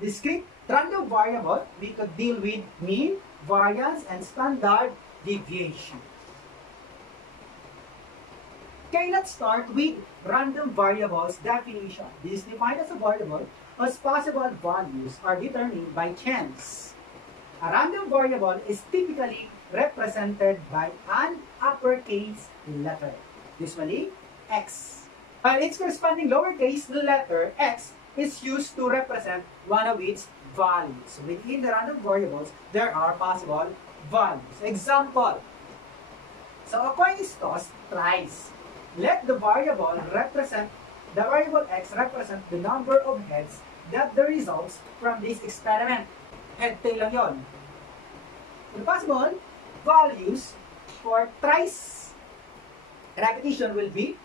discrete random variable, we could deal with mean, variance, and standard deviation. Okay, let's start with random variables definition. This is defined as a variable whose possible values are determined by chance. A random variable is typically represented by an uppercase letter, usually X. Its corresponding lowercase letter x is used to represent one of its values. So within the random variables, there are possible values. Example. So a coin is tossed thrice. Let the variable x represent the number of heads that the results from this experiment. Head, tail lang yun. The possible values for thrice repetition will be,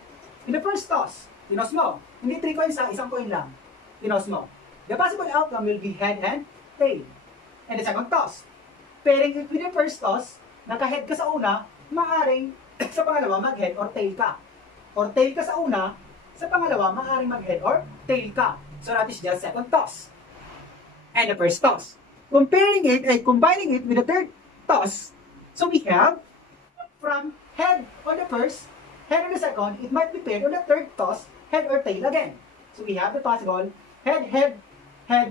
in the first toss, tinos mo. Hindi 3 coins ha, isang coin lang. Tinos mo. The possible outcome will be head and tail. And the second toss. Pairing it with the first toss, naka-head ka sa una, maaaring sa pangalawa mag-head or tail ka. Or tail ka sa una, sa pangalawa maaaring mag-head or tail ka. So that is just second toss. And the first toss. Combining it with the third toss, so we have from head on the first, head on the second, it might be paired on the third toss, head or tail again. So we have the possible head, tail.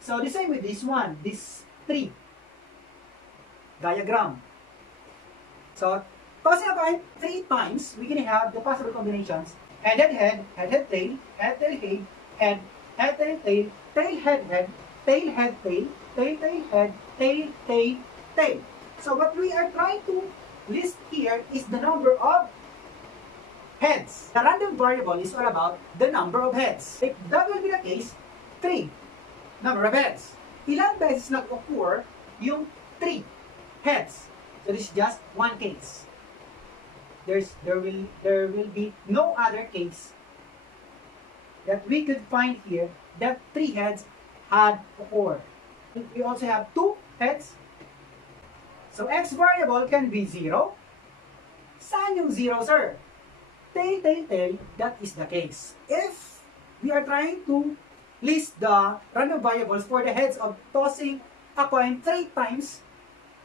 So the same with this one, this 3 diagram. So tossing a coin 3 times, we can have the possible combinations: head, tail, head, tail, tail, head, tail, tail, head, tail, tail. So what we are trying to list here is the number of heads. The random variable is all about the number of heads. If that will be the case, 3 number of heads. Ilang beses nag-occur yung 3 heads? So this is just one case. There will be no other case that we could find here that 3 heads had occurred. We also have 2 heads. So x variable can be 0. Saan yung 0, sir? Tail, that is the case. If we are trying to list the random variables for the heads of tossing a coin 3 times,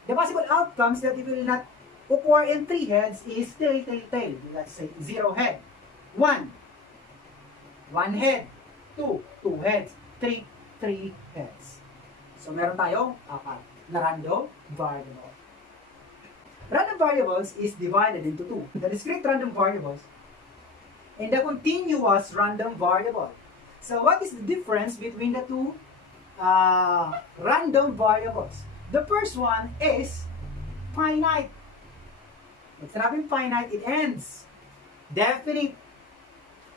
the possible outcomes that it will not occur in 3 heads is tail. Let's say 0 head, 1 head, 2 heads, 3 heads. So meron tayong 4 na random variable. Random variables is divided into 2. The discrete random variables and the continuous random variable. So what is the difference between the 2 random variables? The first one is finite. It's not finite, it ends. Definite.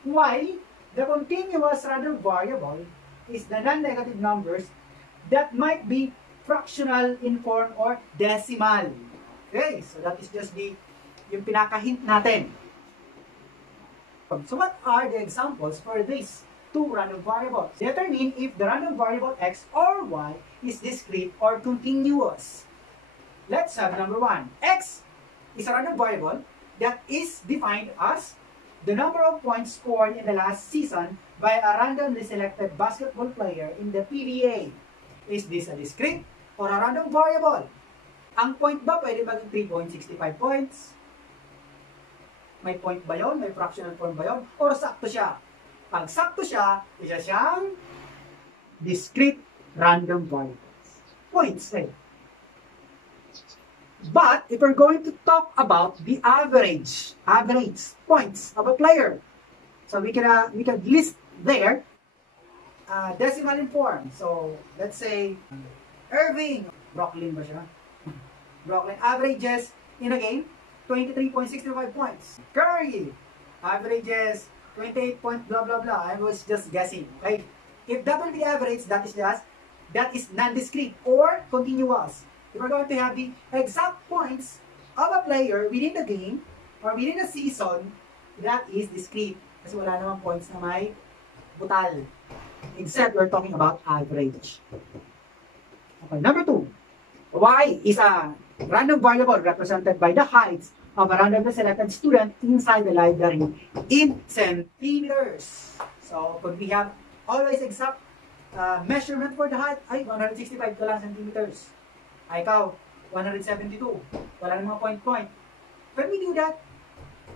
While the continuous random variable is the non-negative numbers that might be fractional in form or decimal. Okay, so that is just yung pinaka-hint natin. So what are the examples for these 2 random variables? Determine if the random variable x or y is discrete or continuous. Let's have number 1. X is a random variable that is defined as the number of points scored in the last season by a randomly selected basketball player in the PBA. Is this a discrete or a random variable? Ang point ba pwede maging 3.65 points? May point ba yun? May fractional form ba yun? Or sakto siya? Pag sakto siya, isa siyang discrete random variables. Points eh. But if we're going to talk about the average points of a player, so we can list there decimal in form. So let's say Irving, Brooklyn ba siya? Brooklyn averages in a game 23.65 points. Curry averages 28 point blah blah blah. I was just guessing. Okay, if that will be average, that is non-discrete or continuous. If we're going to have the exact points of a player within the game or within the season, that is discrete. Kasi wala namang points na may butal. Except we're talking about average. Okay, number 2. Y is a random variable represented by the heights of a randomly selected student inside the library in centimeters. So, could we have always exact measurement for the height, ay 165 ka lang centimeters. Ay ikaw, 172. Wala nang mga point-point. Can we do that?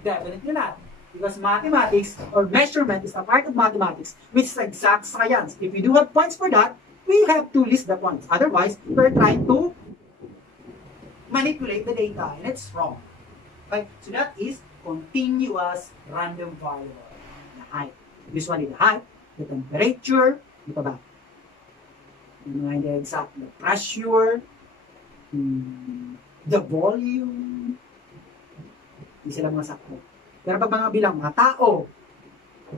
Definitely not. Because mathematics or measurement is a part of mathematics which is exact science. If we do have points for that, we have to list the points. Otherwise, we're trying to manipulate the data and it's wrong. Okay? So that is continuous random variable. The height. Usually the height, the temperature, di pa ba? The exact, the pressure, the volume, hindi sila mga sakto. Pero pag mga bilang, mga tao,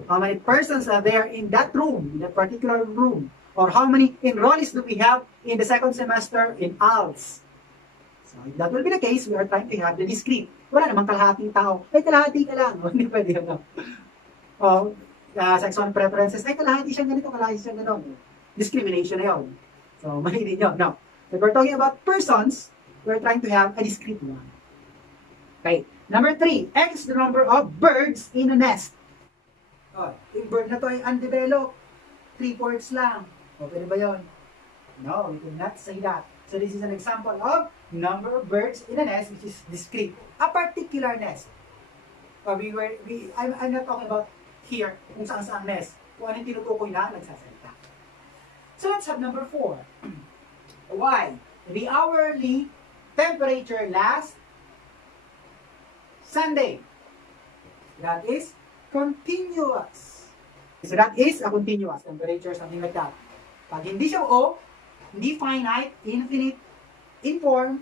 how many persons are there in that room, in that particular room, or how many enrollees do we have in the second semester in ALS? So if that will be the case, we are trying to have the discrete. Wala namang kalahating tao. Ay, kalahati ka lang. Hindi pwede yun. No? Sexual preferences, ay, kalahati siyang ganito, kalahati siyang gano'n. Discrimination na yun. So, mali din yun. No. If we're talking about persons, we're trying to have a discrete one. Okay. Number 3, X the number of birds in a nest. Oh, yung bird na to ay undeveloped. 3 lang. O, pwede ba yun? No, we cannot say that. So, this is an example of number of birds in a nest which is discrete. A particular nest. I'm not talking about here, kung saan nest. Kung anong tinutukoy na, nagsasalita. So, let's have number 4. Why? The hourly temperature last Sunday. That is continuous. So that is a continuous temperature, something like that. Pag hindi siya O, hindi finite, infinite, in form,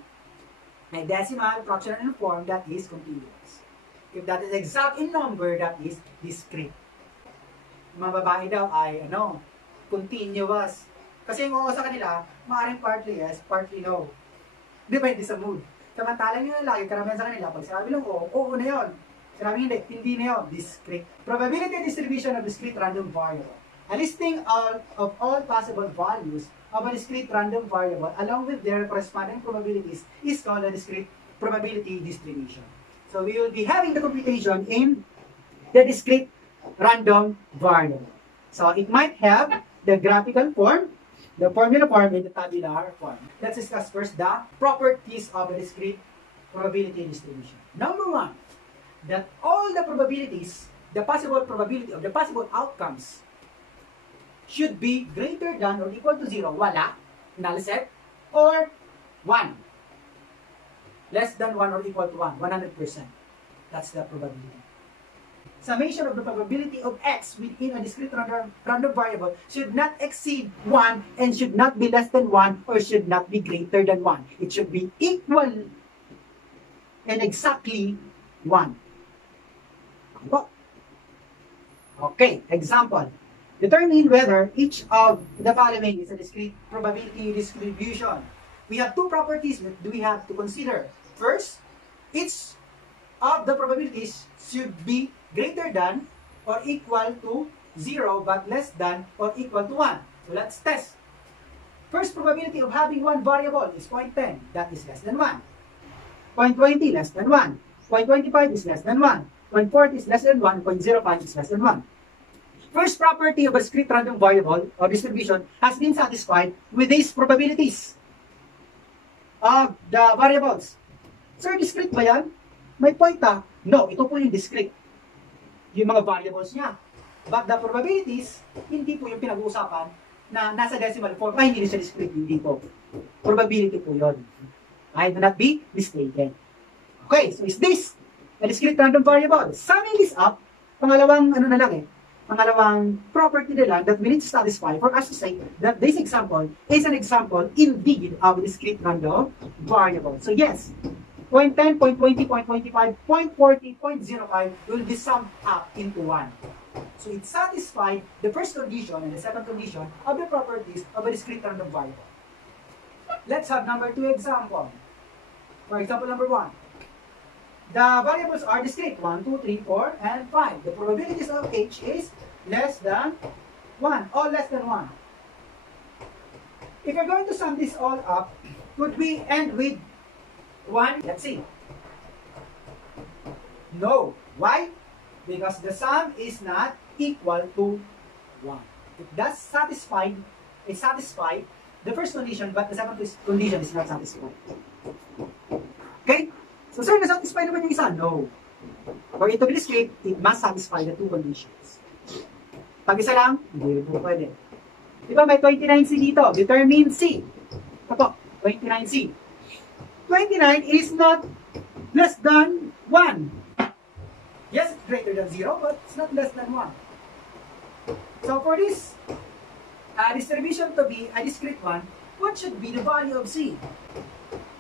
may decimal, fractional in form, that is continuous. If that is exact in number, that is discrete. Mga babae daw ay, continuous. Kasi yung O sa kanila, maaaring partly yes, partly no. Depende sa mood. Samantalang yung lalaki, karamihan sa kanila, pag sinabi lang oo na yun. Sinabi hindi na yun, discrete. Probability distribution of discrete random variable. A listing of all possible values of a discrete random variable along with their corresponding probabilities is called a discrete probability distribution. So we will be having the computation in the discrete random variable. So it might have the graphical form, the formula form, and the tabular form. Let's discuss first the properties of a discrete probability distribution. Number 1, that all the probabilities, the possible probability of the possible outcomes should be greater than or equal to 0, wala, null set, or 1. Less than 1 or equal to 1, 100%. That's the probability. Summation of the probability of X within a discrete random variable should not exceed 1 and should not be less than 1 or should not be greater than 1. It should be equal and exactly 1. Okay, example. Determine whether each of the following is a discrete probability distribution. We have 2 properties that we have to consider. First, each of the probabilities should be greater than or equal to 0 but less than or equal to 1. So let's test. First probability of having one variable is 0.10. That is less than 1. 0.20 less than 1. 0.25 is less than 1. 0.40 is less than 1. 0.05 is less than 1. First property of a discrete random variable or distribution has been satisfied with these probabilities of the variables. Sir, discrete ba yan? May point No, ito po yung discrete. Yung mga variables niya. But the probabilities, hindi po yung pinag-uusapan na nasa decimal form. Ay, hindi siya discrete. Hindi po. Probability po yun. I do not be mistaken. Okay, so is this a discrete random variable? Summing this up, pangalawang pangalawang property na lang that we need to satisfy for us to say that this example is an example indeed of a discrete random variable. So yes, 0.10, 0.20, 0.25, 0.40, 0.05 will be summed up into 1. So it satisfies the first condition and the second condition of the properties of a discrete random variable. Let's have number 2 example. For example number 1. The variables are discrete, 1, 2, 3, 4, and 5. The probabilities of H is less than 1, all less than 1. If you're going to sum this all up, could we end with 1? Let's see. No. Why? Because the sum is not equal to 1. It does satisfy, it satisfies the first condition, but the second condition is not satisfied. Okay? So, sir, na-satisfy naman yung isa? No. For it to be discrete, it must satisfy the two conditions. Pag isa lang, hindi po pwede. Di ba may 29C dito? Determine C. Ito, 29C. 29 is not less than 1. Yes, it's greater than 0, but it's not less than 1. So for this distribution to be a discrete one, what should be the value of C?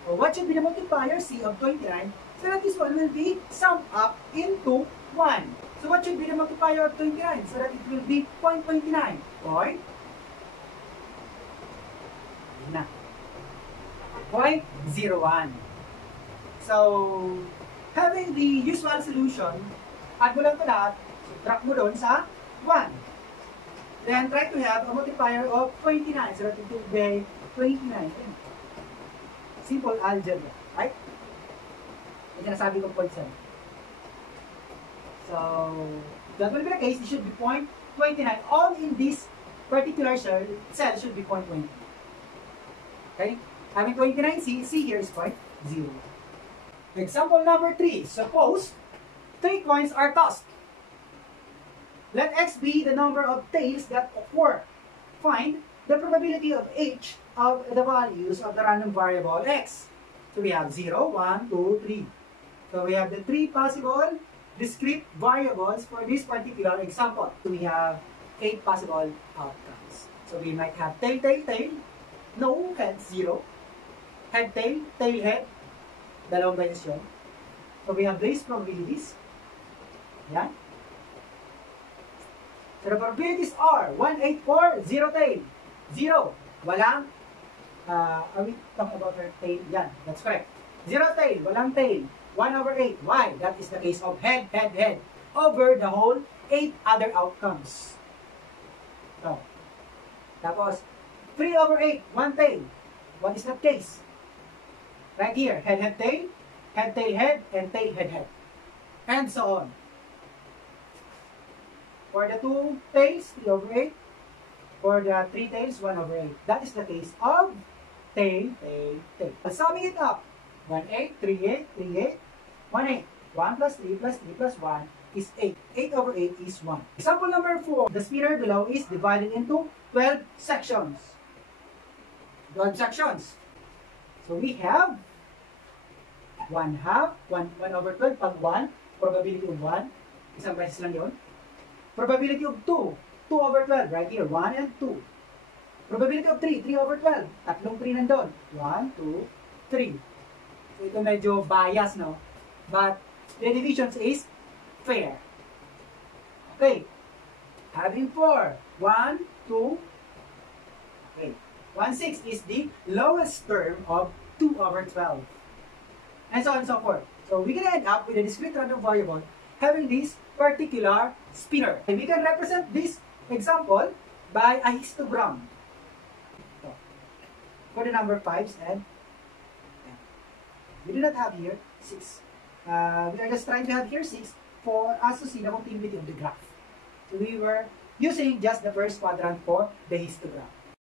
Or what should be the multiplier C of 29 so that this one will be summed up into 1? So what should be the multiplier of 29 so that it will be 0.29? Point. 0.01. So, having the usual solution, add mo lang ito lahat, subtract mo doon sa 1. Then, try to have a multiplier of 29 so that it will be 29. Simple algebra, right? Ito nasabi ko 0.7. So, that will be the case. It should be 0.29. All in this particular cell should be 0.20. Okay? Having 29C, C here is 0.0. Example number 3. Suppose 3 coins are tossed. Let X be the number of tails that occur. Find the probability of each of the values of the random variable X. So we have 0, 1, 2, 3. So we have the 3 possible discrete variables for this particular example. So we have 8 possible outcomes. So we might have tail, tail, tail. No, head, 0. Head, tail, tail, head. Dalawang beses yun. So we have these probabilities. Yan. So the probabilities are 1, 8, 4, 0 tail. 0. Walang, are we talking about her tail? Yan, that's correct. 0 tail, walang tail. 1/8. Why? That is the case of head, head, head. Over the whole 8 other outcomes. So, tapos, 3/8, 1 tail. What is that case? Right here, head, head, tail, head, tail, head, and tail, head, head. And so on. For the 2 tails, 3/8. For the 3 tails, 1/8. That is the case of tail, tail, tail. Summing it up, 1/8, 3/8, 3/8, 1/8. 1 plus 3 plus 3 plus 1 is 8. 8/8 is 1. Example number 4. The spinner below is divided into 12 sections. 12 sections. So we have 1/2, 1/12, pag 1, probability of 1, isang beses lang yun. Probability of 2, 2/12, right here, 1 and 2. Probability of 3, 3/12, tatlong 3 nandun, 1, 2, 3. So ito medyo bias, no? But the divisions is fair. Okay. Having 4, 1, 2, okay. 1/6 is the lowest term of 2/12. And so on and so forth. So we can end up with a discrete random variable having this particular spinner. And we can represent this example by a histogram. So, for the number 5s and 10. We do not have here 6. We are just trying to have here 6 for us to see the continuity of the graph. So we were using just the first quadrant for the histogram.